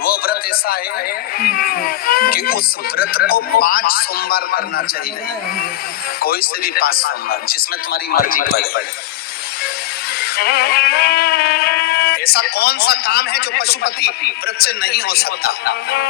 वो व्रत ऐसा है कि उस व्रत को 5 सोमवार करना चाहिए, कोई से भी 5 सोमवार, जिसमें तुम्हारी मर्जी पड़े। ऐसा कौन सा काम है जो पशुपति व्रत से नहीं हो सकता?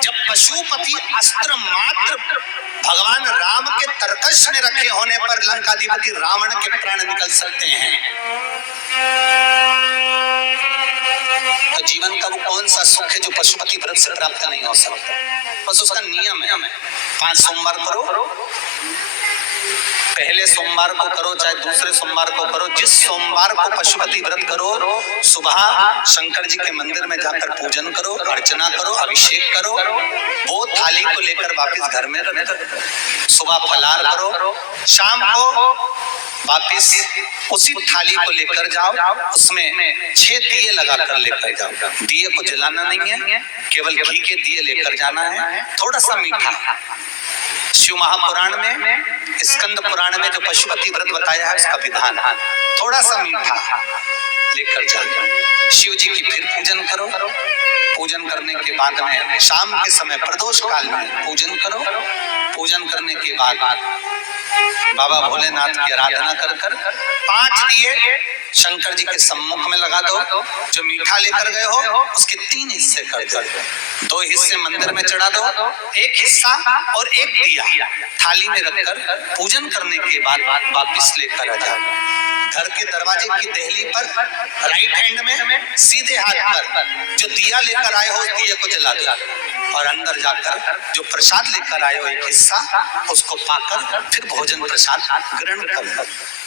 जब पशुपति अस्त्र मात्र भगवान राम के तरकश में रखे होने पर लंकाधिपति रावण के प्राण निकल सकते हैं, तो जीवन का वो कौन सा सुख है जो पशुपति व्रत से प्राप्त नहीं हो सकता? बस उसका नियम है, 5 सोमवार करो, पहले सोमवार को करो चाहे दूसरे सोमवार को करो, जिस सोमवार को पशुपति व्रत करो, सुबह शंकर जी के मंदिर में जाकर पूजन करो, अर्चना करो, अभिषेक करो, वो थाली को लेकर वापस घर में रख दो, सुबह फलाहार करो, शाम को वापस उसी थाली को लेकर जाओ, उसमें 6 दिए लगाकर लेकर जाओ। दिए को जलाना नहीं है, केवल घी के दिए लेकर जाना है, थोड़ा सा मीठा। शिव महापुराण में, स्कंद पुराण में जो पशुपति व्रत बताया है उसका विधान, थोड़ा सा मीठा लेकर जाओ। शिव जी की फिर पूजन करो, पूजन करने के बाद में शाम के समय प्रदोष काल में पूजन करो, पूजन करने के बाद बाबा भोलेनाथ की आराधना कर 5 दिए शंकर जी के सम्मुख में लगा दो। जो मीठा लेकर गए हो उसके 3 हिस्से कर दो, 2 हिस्से मंदिर में चढ़ा दो, 1 हिस्सा और 1 दिया थाली में रखकर पूजन करने के बाद वापिस लेकर आ जाओ। घर के दरवाजे की देहली पर राइट हैंड में सीधे हाथ पर जो दिया लेकर आए हो उस दिए को जला दो और अंदर जाकर जो प्रसाद लेकर आए हो 1 हिस्सा उसको पाकर फिर भोजन प्रसाद ग्रहण कर लो।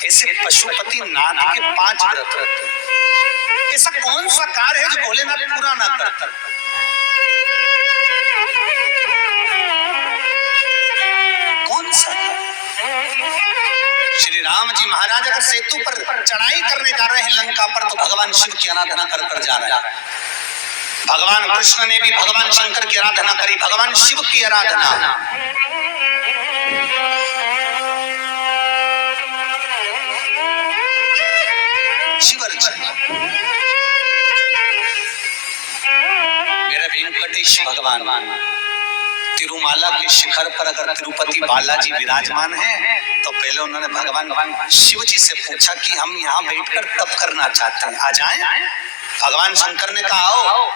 ऐसे पशुपति नाथ के 5 व्रत रहते। ऐसा कौन सा कार्य है जो भोलेनाथ पूरा ना करता? कौन सा? श्री राम जी महाराज अगर सेतु पर चढ़ाई करने जा रहे हैं लंका पर, तो भगवान शिव की आराधना कर जा रहे हैं। भगवान कृष्ण ने भी भगवान शंकर की आराधना करी, भगवान शिव की आराधना। मेरे वेंकटेश भगवान तिरुमाला के शिखर पर अगर तिरुपति बालाजी विराजमान हैं, तो पहले उन्होंने भगवान शिव जी से पूछा कि हम यहाँ बैठकर तप करना चाहते हैं, आ जाएं? भगवान शंकर ने कहा आओ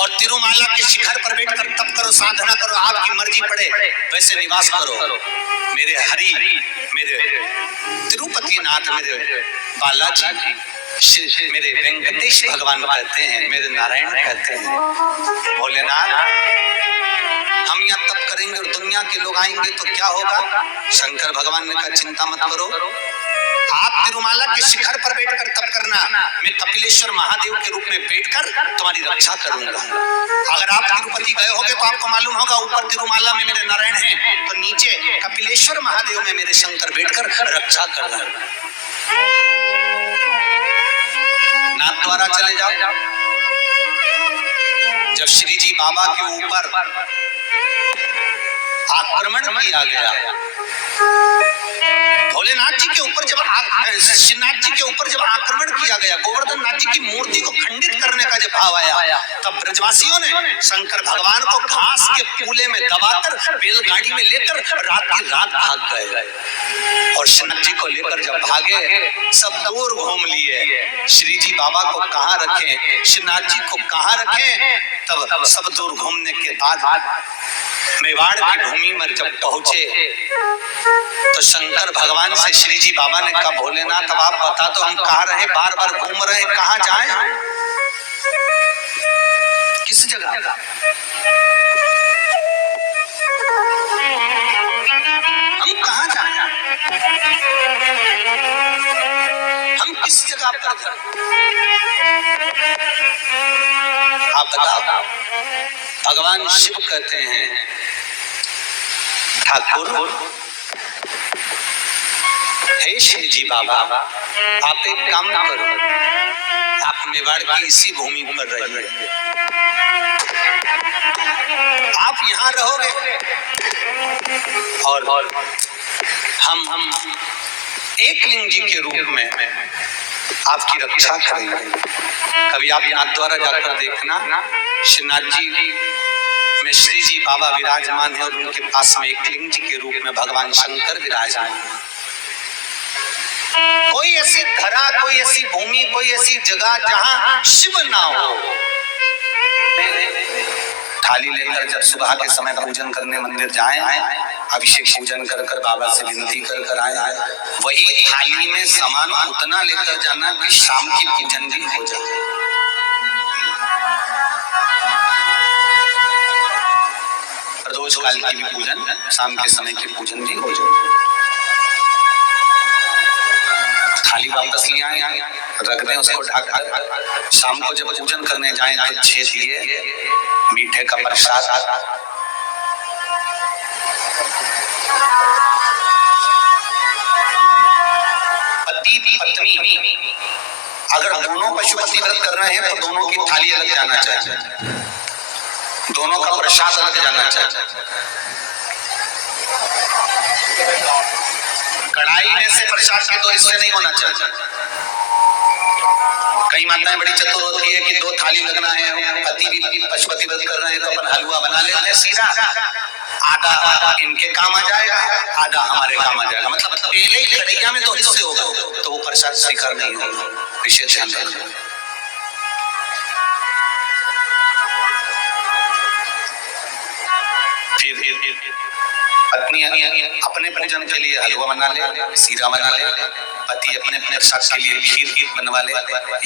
और तिरुमाला के शिखर पर बैठकर तप करो, साधना करो, आपकी मर्जी पड़े वैसे निवास करो। मेरे हरि, मेरे तिरुपति नाथ, मेरे बालाजी, मेरे वेंकटेश भगवान कहते हैं, मेरे नारायण कहते हैं, भोलेनाथ हम यहाँ तप करेंगे और दुनिया के लोग आएंगे तो क्या होगा? शंकर भगवान ने कहा चिंता मत करो, आप तिरुमाला के शिखर पर बैठकर तप करना, मैं कपिलेश्वर महादेव के रूप में बैठकर तुम्हारी रक्षा करूंगा। अगर आप तिरुपति गए होगे तो आपको मालूम होगा ऊपर तिरुमाला में मेरे नारायण हैं, तो नीचे कपिलेश्वर महादेव में मेरे शंकर बैठकर रक्षा कर रहे हैं। नाथ द्वारा चले जाओ। जब श्री जी बाबा के ऊपर आक्रमण किया गया, भोलेनाथ जी के ऊपर जब श्रीनाथ जी के ऊपर जब आक्रमण किया गया, गोवर्धन नाथ जी की मूर्ति को खंडित करने का जब भाव आया, तब ब्रजवासियों ने शंकर भगवान को घास के पूले में दबाकर बैलगाड़ी में लेकर रात की रात भाग गए। और श्रीनाथ जी को लेकर जब भागे, सब दूर घूम लिए। श्री जी बाबा को कहाँ रखें, श्रीनाथ जी को कहाँ रखें? तब सब दूर घूमने के बाद मेवाड़ की भूमि में जब पहुंचे, तो शंकर भगवान से श्री जी बाबा ने कहा भोलेनाथ अब आप बता दो हम कहाँ रहे, बार बार घूम रहे, कहाँ जाएं? किस जगह? हम कहाँ जाएं? हम किस जगह पर? आप बताओ। भगवान शिव कहते हैं ठाकुर, हे श्री जी बाबा आप एक काम करो, आप मेवाड़ की इसी भूमि पर रहिए, आप यहाँ रहोगे और हम एक लिंग जी के रूप में आपकी रक्षा करेंगे। कभी आप नाथ द्वारा जाकर देखना, श्रीनाथ जी में श्री जी बाबा विराजमान है और उनके पास में एक लिंग जी के रूप में भगवान शंकर विराजमान है। कोई ऐसी धरा, कोई ऐसी भूमि, कोई ऐसी जगह जहां शिव ना हो। थाली लेकर जब सुबह के समय पूजन करने मंदिर जाएं, अभिषेक पूजन कर कर बाबा से विनती कर कर आए, वही थाली में सामान उतना लेकर जाना कि शाम की पूजन भी हो जाए। प्रदोष काल की भी पूजन, शाम के समय की पूजन भी हो जाए। थाली वापस ले आए, रख दें उसको ढककर। शाम को जब पूजन करने जाएं तो 6 दिए, मीठे का प्रसाद, पति पत्नी अगर दोनों पशुपति व्रत कर रहे हैं तो दोनों की थाली अलग जाना चाहिए, दोनों का प्रसाद अलग जाना चाहिए। कढ़ाई में से प्रसाद के 2 हिस्से नहीं होना चाहिए। कई माताएं बड़ी चतुर होती है कि 2 थाली लगना है, पति भी पशुपति व्रत कर रहे हैं तो अपन हलवा बना लेते हैं सीधा, आधा इनके काम आ जाएगा, आधा हमारे काम आ जाएगा। मतलब पहले ही कढ़ैया में 2 हिस्से होगा तो वो प्रसाद स्वीकार नहीं होगा। विशेष ध्यान रखना। पत्नी अपने पूजन के लिए हलवा बना ले, सीरा बना ले, पति अपने अपने प्रसाद के लिए खीर बनवा ले,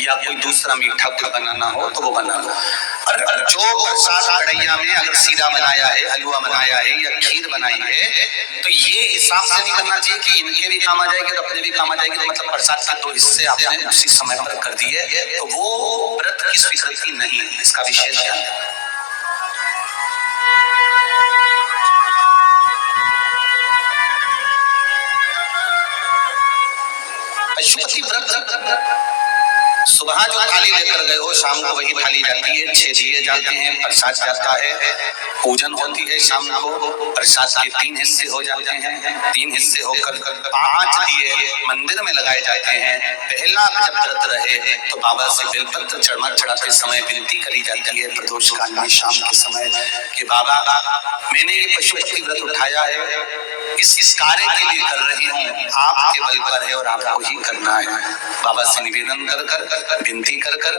या कोई दूसरा मीठा कुछ बनाना हो तो वो बना लो। और जो प्रसाद कढ़ैया में अगर सीरा बनाया है, हलवा बनाया है या खीर बनाई है तो ये हिसाब से नहीं करना चाहिए कि इनके भी काम आ जाएगी तो अपने भी काम आ जाएगी। तो मतलब प्रसाद के 2 हिस्से आपने उसी समय पर कर दिए तो वो व्रत की स्वीकृति नहीं है। इसका विशेष ध्यान है। पशुपति व्रत सुबह जो थाली लेकर गए हो शाम को वही थाली जाती है, 6 दिए जाते हैं, प्रसाद जाता है, पूजन होती है। शाम को प्रसाद के 3 हिस्से हो जाते हैं, 3 हिस्से होकर 5 दिए मंदिर में लगाए जाते हैं। पहला जब व्रत रहे तो बाबा से बेलपत्र चढ़ाते समय विनती करी जाती है प्रदोष काल में शाम के समय कि बाबा मैंने ये पशुपति व्रत उठाया है, इस कार्य के लिए कर रही हूँ, आपके बल पर है और आपको ही करना है। बाबा से निवेदन कर कर विनती कर कर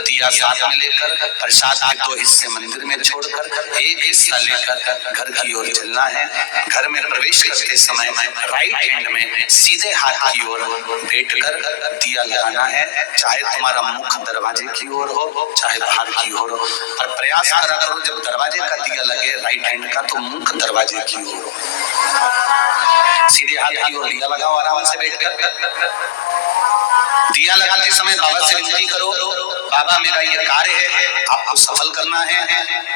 दिया साथ में लेकर प्रसाद के 2 हिस्से मंदिर में छोड़कर 1 हिस्सा लेकर घर की ओर चलना है। घर में प्रवेश करते समय राइट हैंड में सीधे हाथ की ओर बैठकर दिया लगाना है, चाहे तुम्हारा मुख दरवाजे की ओर हो चाहे बाहर की ओर हो। और प्रयास करा करो जब दरवाजे का दिया लगे राइट हैंड का तो मुख दरवाजे की ओर हो। सीधे हाथ की ओर दिया लगाओ, आराम से बैठकर दिया लगाते समय बाबा से विनती करो, बाबा मेरा ये कार्य है, आपको सफल करना है।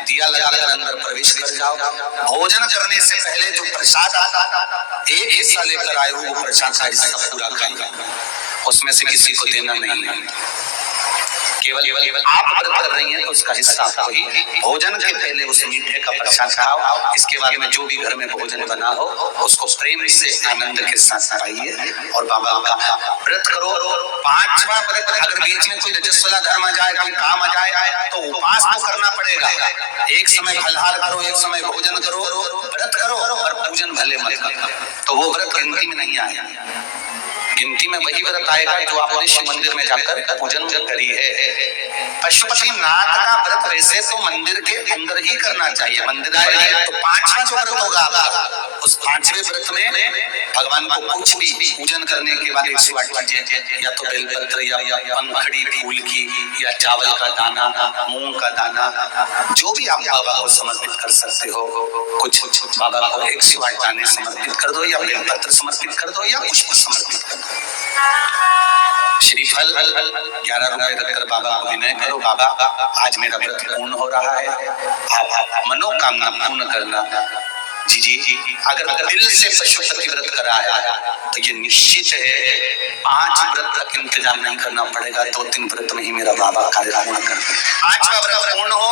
दिया लगाकर अंदर प्रवेश कर जाओ। भोजन करने से पहले जो प्रसाद आता 1 हिस्सा लेकर आए हो वो प्रसाद का हिस्सा पूरा खाएंगे, उसमें से किसी को देना नहीं है। केवल आप व्रत कर रही हैं तो उसका हिस्सा आपको ही। भोजन के पहले उस मीठे का प्रसाद खाओ, इसके बाद में जो भी घर में भोजन बना हो उसको प्रेम से आनंद के साथ खाइए और बाबा का व्रत करो। 5वां व्रत अगर बीच में कोई रजस्वला धर्म आ जाए, कोई काम आ जाए तो उपवास तो करना पड़ेगा। एक समय फलहार करो, एक समय भोजन करो, व्रत करो और पूजन भले मत करो तो वो व्रत गिनती में नहीं आएगा। गिनती में वही व्रत आएगा जो आपने शिव मंदिर में जाकर पूजन करी है। पशुपति नाथ का व्रत वैसे तो मंदिर के अंदर ही करना चाहिए। मंदिर आए तो 5वां जो व्रत होगा आपका, उस 5वें व्रत में भगवान को कुछ भी पूजन करने के बाद 108 कीजिए, या तो बेलपत्र या पंखड़ी फूल की या चावल का दाना, मूंग का दाना, जो भी आप बाबा को समर्पित कर सकते हो। कुछ बाबा को 108 दाने समर्पित कर दो या बेलपत्र समर्पित कर दो या कुछ समर्पित कर दो। श्रीफल 11 रुपए रखकर बाबा को विनय करो, बाबा आज मेरा व्रत पूर्ण हो रहा है, आप मनोकामना पूर्ण करना। जी अगर दिल से पशुपति व्रत कराया तो ये निश्चित है 5 व्रत तक इंतजार नहीं करना पड़ेगा, 2-3 व्रत में ही मेरा बाबा कार्य पूर्ण कर दे। 5वां व्रत पूर्ण हो,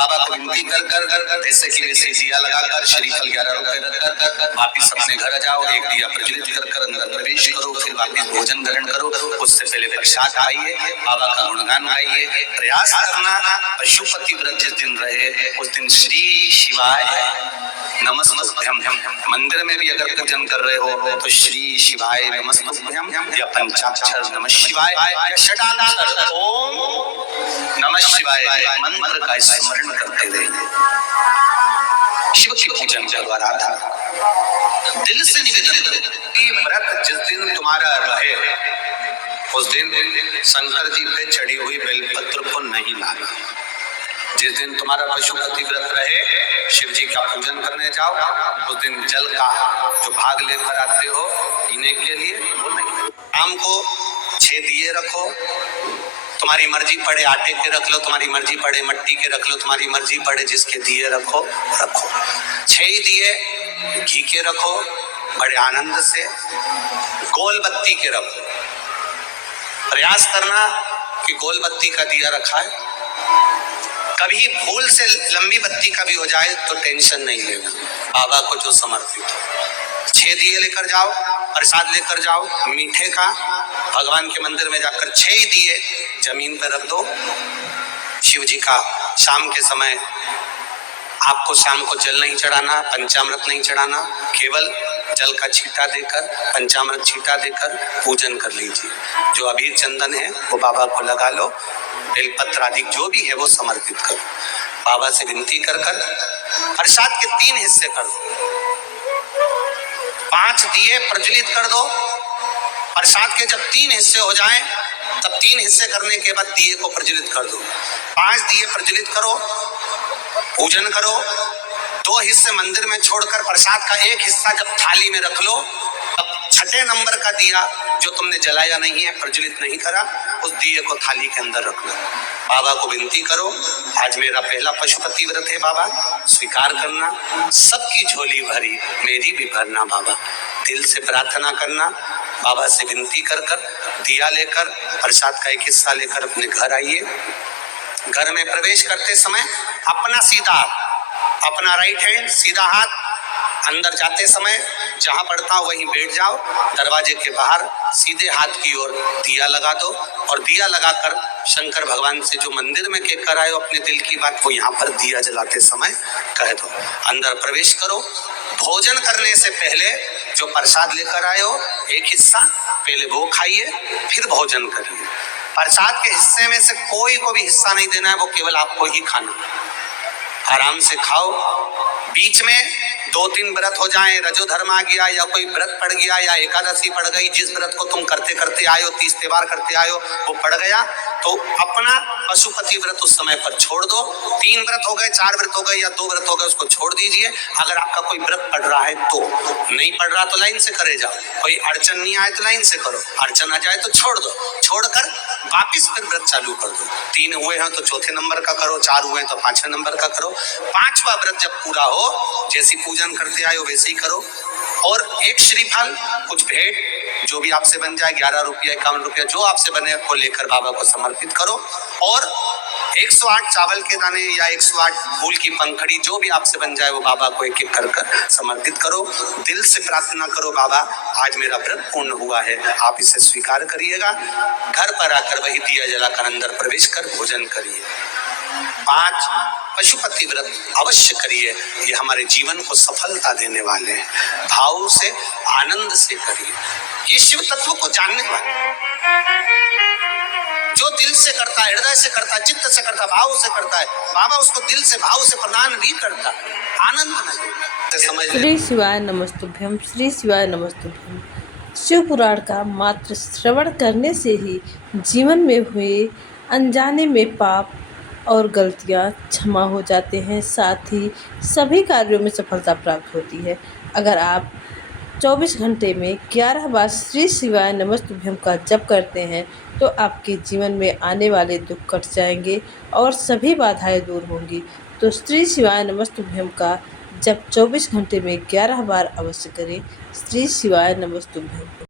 बाबा को विनती कर कर जैसे कि वैसे दिया लगाकर श्रीफल 11 रुपए रखकर वापिस अपने घर जाओ। एक दिया प्रज्वलित कर कर अंदर प्रवेश करो, फिर वापिस भोजन ग्रहण करो। उससे पहले प्रसाद खाइए, बाबा का गुणगान गाइए। प्रयास करना पशुपति व्रत जिस दिन रहे उस दिन श्री शिवाय नमस्तुभ्यम। मंदिर में भी अगर पूजन कर रहे हो तो श्री शिवाय नमस्तुभ्यम या पंचाक्षर नमः शिवाय या षडाक्षर ओम नमः शिवाय मंत्र का स्मरण करते रहे। शिव के पूजन के द्वारा दिल से निवेदन करो कि व्रत जिस दिन तुम्हारा रहे उस दिन शंकर जी पे चढ़ी हुई बेलपत्र को नहीं लाना। जिस दिन तुम्हारा पशुपति व्रत रहे, शिव जी का पूजन करने जाओ, उस दिन जल का जो भाग लेकर आते हो पीने के लिए वो नहीं। शाम को 6 दिए रखो, तुम्हारी मर्जी पड़े आटे के रख लो, तुम्हारी मर्जी पड़े मट्टी के रख लो, तुम्हारी मर्जी पड़े जिसके दिए रखो। 6 दिए घी के रखो, बड़े आनंद से। गोल बत्ती के रखो, प्रयास करना कि गोल बत्ती का दिया रखा है। कभी भूल से लंबी बत्ती का भी हो जाए तो टेंशन नहीं लेना, बाबा को जो समर्पित हो। 6 दिए लेकर जाओ, प्रसाद लेकर जाओ मीठे का, भगवान के मंदिर में जाकर 6 दिए जमीन पर रख दो। शिव जी का शाम के समय आपको शाम को जल नहीं चढ़ाना, पंचामृत नहीं चढ़ाना, केवल जल का छींटा देकर पंचामृत छींटा देकर पूजन कर लीजिए। जो अबीर चंदन है वो बाबा को लगा लो, बेलपत्र आदि जो भी है वो समर्पित करो। बाबा से विनती कर कर प्रसाद के 3 हिस्से कर दो। 5 दिए प्रज्वलित कर दो। प्रसाद के जब 3 हिस्से हो जाएं तब 3 हिस्से करने के बाद दिए को प्रज्वलित कर दो। 5 दिए प्रज्वलित करो, पूजन करो। 2 हिस्से मंदिर में छोड़कर प्रसाद का 1 हिस्सा जब थाली में रख लो, तब 6ठे नंबर का दिया जो तुमने जलाया नहीं है, प्रज्वलित नहीं करा, उस दिए को थाली के अंदर रख लो। बाबा को विनती करो, आज मेरा पहला पशुपति व्रत है बाबा, स्वीकार करना। सबकी झोली भरी, मेरी भी भरना बाबा। दिल से प्रार्थना करना, बाबा से विनती कर कर दिया लेकर प्रसाद का 1 हिस्सा लेकर अपने घर आइए। घर में प्रवेश करते समय अपना सीधा, अपना राइट हैंड सीधा हाथ, अंदर जाते समय जहां पड़ता हो वहीं बैठ जाओ। दरवाजे के बाहर सीधे हाथ की ओर दिया लगा दो और दिया लगाकर शंकर भगवान से जो मंदिर में कहकर आए हो अपने दिल की बात, वो यहाँ पर दिया जलाते समय कह दो। अंदर प्रवेश करो। भोजन करने से पहले जो प्रसाद लेकर आए हो 1 हिस्सा पहले वो खाइए, फिर भोजन करिए। प्रसाद के हिस्से में से कोई को भी हिस्सा नहीं देना है, वो केवल आपको ही खाना। आराम से खाओ। बीच में 2-3 व्रत हो जाएं, रजो धर्म आ गया या कोई व्रत पड़ गया या एकादशी पड़ गई, जिस व्रत को तुम करते करते आए हो, 30 त्योहार करते आए हो, वो पड़ गया तो अपना पशुपति व्रत उस समय पर छोड़ दो। 3 व्रत हो गए, 4 व्रत हो गए या 2 व्रत हो गए, उसको छोड़ दीजिए। अगर आपका कोई व्रत पड़ रहा है तो, नहीं पड़ रहा तो लाइन से करे जाओ। कोई अड़चन नहीं आए तो लाइन से करो, अड़चन आ जाए तो छोड़ दो। छोड़कर वापिस फिर व्रत चालू कर दो। 3 हुए हैं तो 4थे नंबर का करो, 4 हुए तो 5वें नंबर का करो। 5वां व्रत जब पूरा हो, जैसी पूजन करते आए हो वैसे ही करो। और 1 श्रीफल, कुछ भेंट जो भी आपसे बन जाए, 11 रुपया 51 रुपया जो आपसे बने को लेकर बाबा को समर्पित करो। और 108 चावल के दाने या 108 फूल की पंखड़ी जो भी आपसे बन जाए वो बाबा को 1-1 कर कर समर्पित करो। दिल से प्रार्थना करो, बाबा आज मेरा व्रत पूर्ण हुआ है, आप इसे स्वीकार करिएगा। घर पर आकर वही दिया जलाकर अंदर प्रवेश कर भोजन करिए। 5 पशुपति व्रत अवश्य करिए, ये हमारे जीवन को सफलता देने वाले हैं। भाव से आनंद से करिए। ये शिव तत्व को जानने वाले, जो दिल से करता है, हृदय से करता है, चित्त से करता है, भाव से करता है, बाबा उसको दिल से भाव से प्रदान भी करता है। आनंद में श्री शिवाय नमस्तुभ्यम, श्री शिवाय नमस्तुभ्यम। शिव पुराण का मात्र श्रवण करने से ही जीवन में हुए अनजाने में पाप और गलतियां क्षमा हो जाते हैं, साथ ही सभी कार्यों में सफलता प्राप्त होती है। अगर आप 24 घंटे में 11 बार श्री शिवाय नमस्तुभ्यम का जप करते हैं तो आपके जीवन में आने वाले दुख कट जाएंगे और सभी बाधाएं दूर होंगी। तो श्री शिवाय नमस्तुभ्यम का जप 24 घंटे में 11 बार अवश्य करें। श्री शिवाय नमस्तुभ्यम।